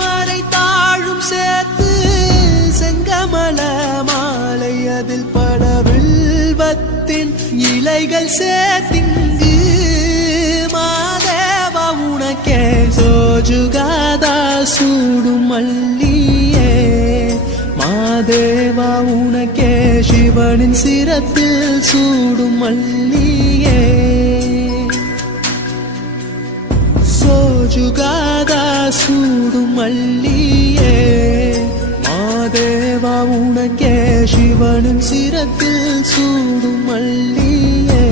தாமரை தாழும் சேர்த்து செங்கமல மாலை அதில் பட வில்வத்தின் இலைகள் சேர்த்திங்கு மாதேவா உனக்கே சோஜுகாதா சூடும் மல்லியே மாதேவா உனக்கே சிவனின் சிரத்தில் சூடும் மல்லியே சோஜுகாதா சூடும் மல்லியே மாதேவா உனக்கே சிவனின் சிரத்தில் சூடும் மல்லியே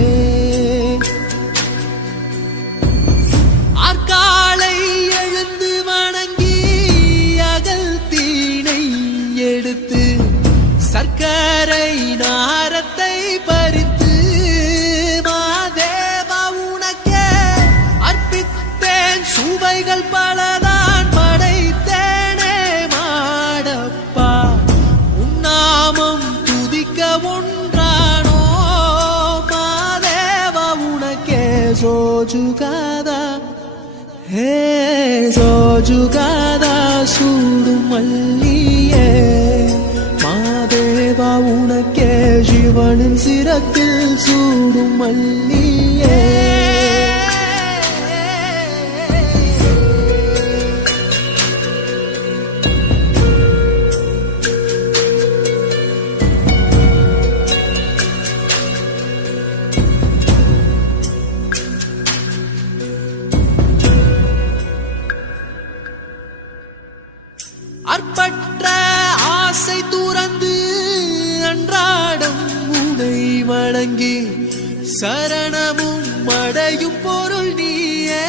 ஆற்காலை எழுந்து வணங்கி அகல் தீனை எடுத்து சர்க்கரை நாரத்தை பறித்து மாதேவா உனக்கே அர்ப்பித்தேன் சுவைகள் பலதான் படைத்தேனே மாடப்பா உன்னாமம் துதிக்க ஒன்றானோ மாதேவா உனக்கே சோஜுகாதா ஹே சோஜுகாதா சூடும் மல்லியே மாதேவா உனக்கே சிவனின் சிரத்தில் சூடும் மல்லியே அற்பற்ற ஆசை துறந்து அன்றாடம் உனை வணங்கி சரணமும் அடையும் பொருள் நீயே